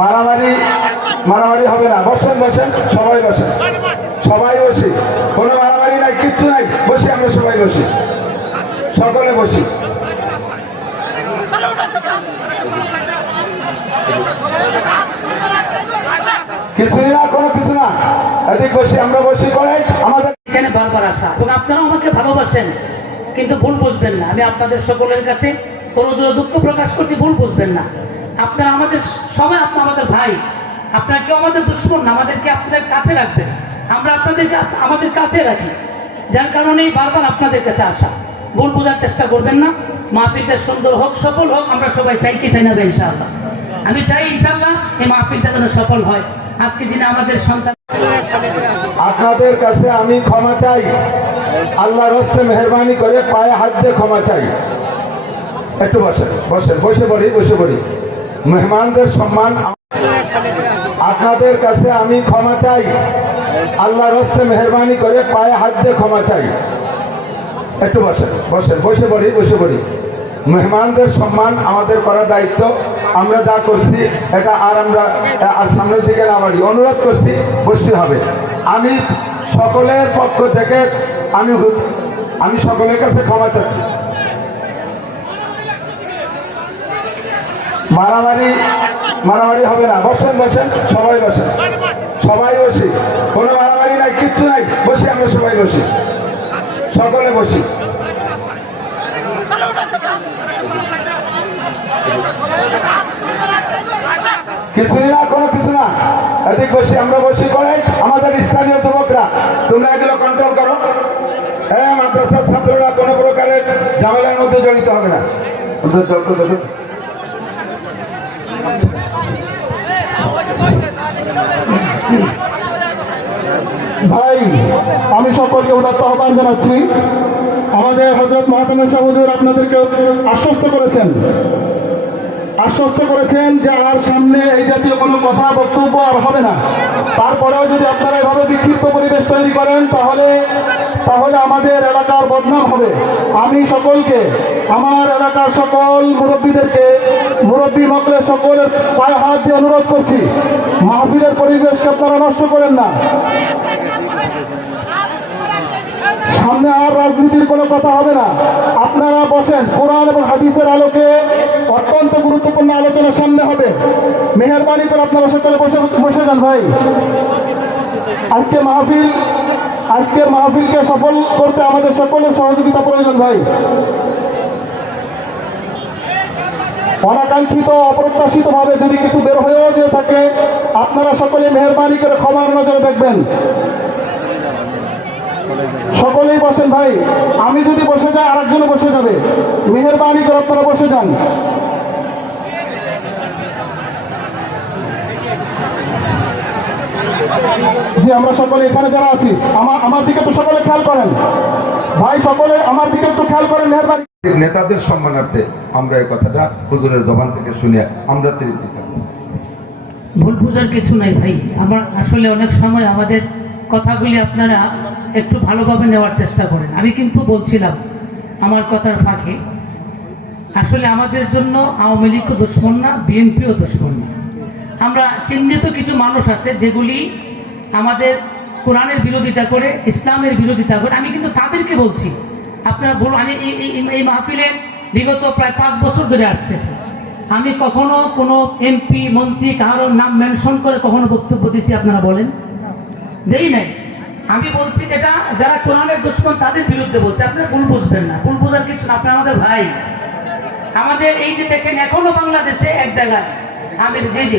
মারামারি মারামারি হবে না। বসেন বসেন, সবাই বসেন, সবাই বসি, কোনো মারামারি নাই, কিচ্ছু নাই, বসি, আমরা সবাই বসি, সকলে বসি। কিছুই না, কোনো কিছু না, এদিক বসি, আমরা বসি করে আমাদের এখানে বারবার আসা, এবং আপনারা আমাকে ভালোবাসেন, কিন্তু ভুল বুঝবেন না। আমি আপনাদের সকলের কাছে কোনো দুঃখ প্রকাশ করছি, ভুল বুঝবেন না। আপনারা আমাদের সবাই, আপনি আমাদের ভাই, আপনারা কেউ আমাদের দুশ্মন না, আমাদেরকে আপনাদের কাছে রাখবেন, আমরা আপনাদেরকে আমাদের কাছে রাখি, যার কারণেই বারবার আপনাদের কাছে আসা। ভুল বোঝার চেষ্টা করবেন না। মাহফিলটা সুন্দর হোক, সফল হোক, আমরা সবাই চাই কি চাই না ইনশাআল্লাহ। আমি চাই ইনশাআল্লাহ এই মাহফিলটা যেন সফল হয়। আজকে যিনি আমাদের সন্তান, আপনাদের কাছে আমি ক্ষমা চাই, আল্লাহর হস্তে মেহরবানি করে পায়ে হাত দিয়ে ক্ষমা চাই। একটু বসেন বসেন, বসে পড়ি, বসে পড়ি, মেহমানদের সম্মান। আপনাদের কাছে আমি ক্ষমা চাই, আল্লাহর হস্তে মেহরবানি করে পায়ে হাত দিয়ে ক্ষমা চাই। একটু বসেন বসেন, বসে পড়ি, বসে পড়ি, মেহমানদের সম্মান আমাদের করার দায়িত্ব। আমরা যা করছি এটা আমরা আর সামনের দিকে না বাড়ি, অনুরোধ করছি, বসতে হবে। আমি সকলের পক্ষ থেকে আমি সকলের কাছে ক্ষমা চাচ্ছি। মারামারি মারামারি হবে না। বসেন বসেন, সবাই বসেন, সবাই বসি, কোনো মারামারি নাই, কিচ্ছু নাই, বসি, আমরা সবাই বসি, সকলে বসি। কিছুই না, কোনো কিছু না, এদিক বসি, আমরা বসি করে আমাদের স্থানীয় যুবকরা, তোমরা এগুলো কন্ট্রোল করো। হ্যাঁ, মাদ্রাসার ছাত্ররা কোনো প্রকারের ঝামেলার মধ্যে জড়িত হবে না। ভাই, আমি সকলকে উদাত্ত আহ্বান জানাচ্ছি। আমাদের হযরত মুহতামিম শাহ হুজুর আপনাদেরকে আশ্বস্ত করেছেন যে আর সামনে এই জাতীয় কোনো কথা বক্তব্য আর হবে না। তারপরেও যদি আপনারা এভাবে বিক্ষিপ্ত পরিবেশ তৈরি করেন তাহলে আমাদের এলাকার বদনাম হবে। আমি সকলকে, আমার এলাকার সকল মুরব্বীদেরকে, মুরব্বী মক্কেলের সকলের পায়ে হাত দিয়ে অনুরোধ করছি, মাহফিলের পরিবেশকে আপনারা নষ্ট করেন না। সামনে আর রাজনীতির কোনো কথা হবে না। আপনারা বসেন, কোরআন এবং হাদিসের আলোকে অত্যন্ত গুরুত্বপূর্ণ আলোচনা সামনে হবে। মেহেরবানি করে আপনারা সকলে বসে যান ভাই। আজকের মাহফিলকে সফল করতে আমাদের সকলের সহযোগিতা প্রয়োজন ভাই। অনাকাঙ্ক্ষিত অপ্রত্যাশিত ভাবে যদি কিছু বের হয়েও যেয়ে থাকে, আপনারা সকলে মেহেরবানি করে ক্ষমার নজরে দেখবেন। সকলেই বসেন ভাই। আমি যদি বসে যাই আরেকজনে বসে যাবে, মেহেরবানি করে আপনারা বসে যান। জি, আমরা সকলে এখানে যারা আছি, আমার দিকে একটু সকলে খেয়াল করেন ভাই, সকলে আমার দিকে একটু খেয়াল করেন, মেহেরবানি। নেতাদের সম্মানার্থে আমরা এই কথাটা হুজুরের জবান থেকে শুনে আমরা তৃপ্তি পাই। ভুল বুঝার কিছু নাই ভাই। আমার আসলে অনেক সময় আমাদের কথাগুলি আপনারা একটু ভালোভাবে নেওয়ার চেষ্টা করেন। আমি কিন্তু বলছিলাম আমার কথার ফাঁকে, আসলে আমাদের জন্য আওয়ামী লীগও দুশ্মন না, বিএনপিও দুশ্মন না। আমরা চিহ্নিত কিছু মানুষ আছে যেগুলি আমাদের কোরআনের বিরোধিতা করে, ইসলামের বিরোধিতা করে। আমি কিন্তু তাদেরকে বলছি, আপনারা বলুন, আমি এই মাহফিলে বিগত প্রায় 5 বছর ধরে আসতেছি। আমি কখনো কোনো এমপি মন্ত্রী কারোর নাম মেনশন করে কখনো বক্তব্য দিয়েছি আপনারা বলেন? দেই নাই। আমি বলছি যেটা যারা কোরআনের দুশ্মন তাদের বিরুদ্ধে বলছে। আপনারা ভুল বুঝবেন না, ভুল বোঝার কিছু না। আপনারা আমাদের ভাই। আমাদের এই যে দেখেন এখনো বাংলাদেশে এক জায়গায় আমি জি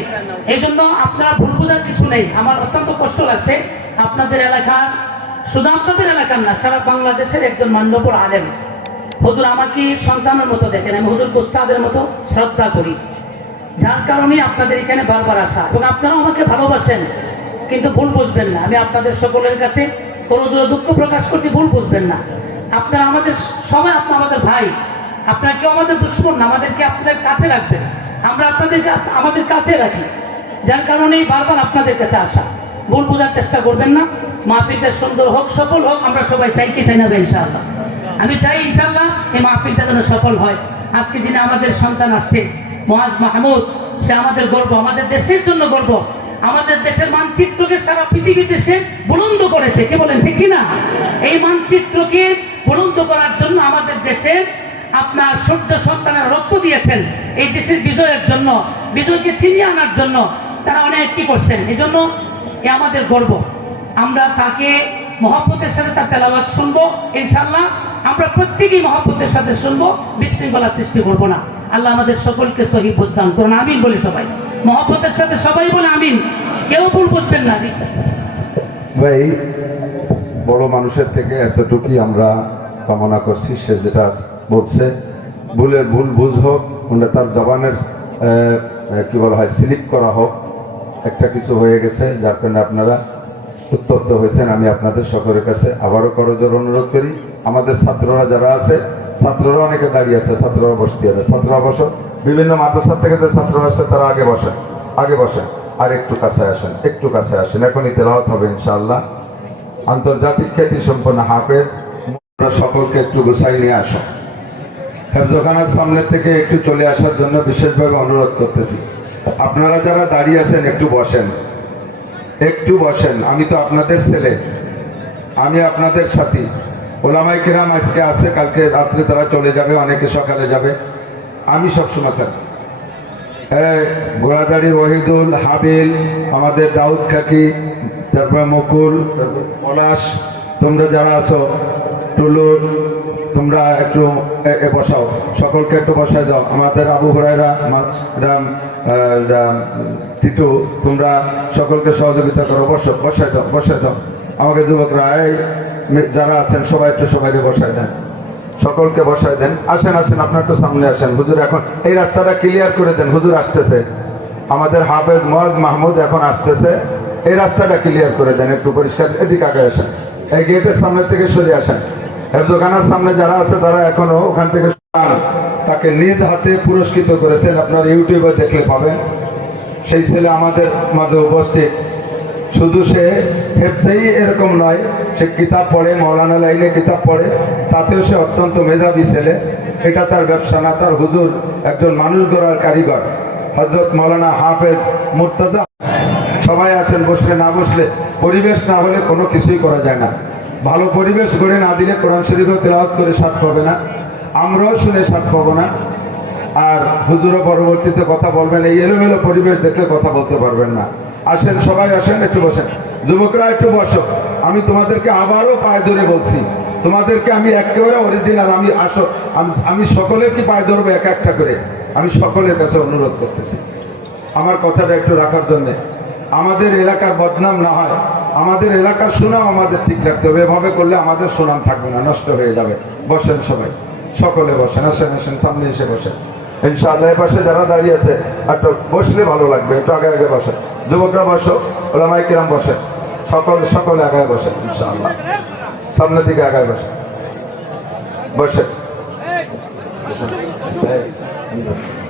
এই জন্য আপনার ভুল বোঝার কিছু নেই। আমার অত্যন্ত কষ্ট লাগছে আপনাদের এলাকার, শুধু আপনাদের এলাকার না, সারা বাংলাদেশের একজন মান্যবর আলেম হুজুর আমাকে সন্তানের মতো দেখেন। আমি হুজুর উস্তাদের মতো শ্রদ্ধা করি, যার কারণে আপনাদের এখানে বারবার আসা, এবং আপনারাও আমাকে ভালোবাসেন, কিন্তু ভুল বুঝবেন না। আমি আপনাদের সকলের কাছে কোনো দুঃখ প্রকাশ করছি, ভুল বুঝবেন না। আপনারা আমাদের সবাই, আপনি আমাদের ভাই, আপনারা কেউ আমাদের দুশ্মন না, আমাদেরকে আপনাদের কাছে রাখবেন, আমরা আপনাদেরকে আমাদের কাছে রাখি, যার কারণেই বারবার আপনাদের কাছে আসা। ভুল বোঝার চেষ্টা করবেন না। মাহফিলটা সুন্দর হোক, সফল হোক, আমরা সবাই চাই কি চাই না ইনশাআল্লাহ। আমি চাই ইনশাআল্লাহ এই মাহফিলটা যেন সফল হয়। আজকে যিনি আমাদের সন্তান আসছে মুআজ মাহমুদ, সে আমাদের গর্ব, আমাদের দেশের জন্য গর্ব। আমাদের দেশের মানচিত্রকে সারা পৃথিবীতে সে বুলন্দ করেছে, কে বলেন ঠিক কিনা? এই মানচিত্রকে বুলন্দ করার জন্য আমাদের দেশের আপনার সূর্য সন্তানের রক্ত দিয়েছেন এই দেশের বিজয়ের জন্য, বিজয়কে ছিনিয়ে আনার জন্য তারা অনেক কি করছেন। এই জন্য এ আমাদের গর্ব। আমরা তাকে মহব্বতের সাথে তার তেলাওয়াত শুনবো ইনশাআল্লাহ। আমরা প্রত্যেকেই মহব্বতের সাথে শুনবো, বিশৃঙ্খলা সৃষ্টি করবো না। আল্লাহ আমাদের সকলকে সহি বুঝদান করুন, আমিন বলি সবাই। মহব্বতের সাথে সবাই বলে আমিন, কেউ ভুল বুঝবেন না। জি ভাই, বড় মানুষের থেকে এতটুকুই আমরা কামনা করছি, সে যেটা বলছে ভুলের ভুল বুঝ হোক, তার জবানের কি বলা হয় স্লিপ করা হোক, একটা কিছু হয়ে গেছে যার কারণে আপনারা উত্তপ্ত হয়েছেন। আমি আপনাদের সকলের কাছে আবারও করজোর অনুরোধ করি, আমাদের ছাত্ররা যারা আছে, ছাত্ররা অনেকে দাঁড়িয়ে আছে, ছাত্ররা বসতে হবে, ছাত্ররা বসো। বিভিন্ন মাদ্রাসা থেকে যে ছাত্ররা আসছে তারা আগে বসেন, আগে বসেন, আর একটু কাছে আসেন, একটু কাছে আসেন। এখনই তেলাওয়াত হবে ইনশাআল্লাহ। আন্তর্জাতিক খ্যাতি সম্পন্ন হাফেজ সকলকে একটু গুছাই নিয়ে আসো। হেফজখানার সামনে থেকে একটু চলে আসার জন্য বিশেষভাবে অনুরোধ করতেছি। আপনারা যারা দাঁড়িয়ে আছেন একটু বসেন, একটু বসেন। আমি তো আপনাদের ছেলে, আমি আপনাদের সাথী। ওলামায়ে কেরাম আজকে আছে, কালকে রাত্রে তারা চলে যাবে, অনেকে সকালে যাবে। আমি সবসময় থাকি। গোড়াদাড়ি ওহিদুল, হাবিল, আমাদের দাউদ কাকি, তারপরে মুকুল, পলাশ, তোমরা যারা আছো, টুলুর, তোমরা একটু বসাও, সকলকে একটু বসাই দাও। আমাদের আবু হুরায়রা, টিটু, তোমরা সকলকে সহযোগিতা করো, বসাই দাও, বসাই দাও। আমাকে যুবকরা যারা আছেন সবাই একটু সবাইকে বসাই দেন, সকলকে বসাই দেন। আসেন আসেন, আপনার একটু সামনে আসেন। হুজুর এখন এই রাস্তাটা ক্লিয়ার করে দেন, হুজুর আসতেছে, আমাদের হাফেজ মুয়াজ মাহমুদ এখন আসতেছে, এই রাস্তাটা ক্লিয়ার করে দেন, একটু পরিষ্কার। এদিকে আগে আসেন, এই গেটের সামনে থেকে সরে আসেন। হেফজখানার সামনে যারা আছে তারা এখনো ওখান থেকে, তাকে নিজ হাতে পুরস্কৃত করেছেন, আপনার ইউটিউবে দেখলে পাবেন। সেই ছেলে আমাদের মাঝে উপস্থিত। শুধু সে হেফজেই এরকম নয়, সে কিতাব পড়ে, মৌলানা লাইনে কিতাব পড়ে, তাতেও সে অত্যন্ত মেধাবী ছেলে। এটা তার ব্যবসা না, তার হুজুর একজন মানুষ গড়ার কারিগর, হযরত মাওলানা হাফেজ মুর্তজা। সবাই আছেন, বসলে না বসলে, পরিবেশ না হলে কোনো কিছুই করা যায় না। ভালো পরিবেশ গড়ে না দিলে কোরআন শরীফও তেলাওয়াত করে স্বাদ পাবে না, আমরাও শুনে স্বাদ পাবো না। আর হুজুরও পরবর্তীতে কথা বলবেন, এই এলোমেলো পরিবেশ দেখলে কথা বলতে পারবেন না। আসেন, সবাই আসেন, একটু বসেন। যুবকরা একটু বসো। আমি তোমাদেরকে আবারও পায়ে ধরে বলছি, তোমাদেরকে আমি একেবারে অরিজিনাল, আমি আসো, আমি সকলের কি পায়ে ধরবো এক একটা করে, আমি সকলের কাছে অনুরোধ করতেছি আমার কথাটা একটু রাখার জন্যে। আমাদের এলাকার বদনাম না হয়, আমাদের এলাকার সুনাম আমাদের ঠিক রাখতে হবে। এভাবে করলে আমাদের সুনাম থাকবে না, নষ্ট হয়ে যাবে। বসেন সবাই, সকলে বসেন, আসেন আসেন, সামনে এসে বসেন ইনশাআল্লাহ। এর পাশে যারা দাঁড়িয়ে আছে একটু বসলে ভালো লাগবে, একটু আগে আগে বসেন। যুবকরা বসো, ওলামায়ে কেরাম বসেন, সকলে আগায় বসেন ইনশাআল্লাহ। সামনের দিকে আগায় বসেন, বসেন।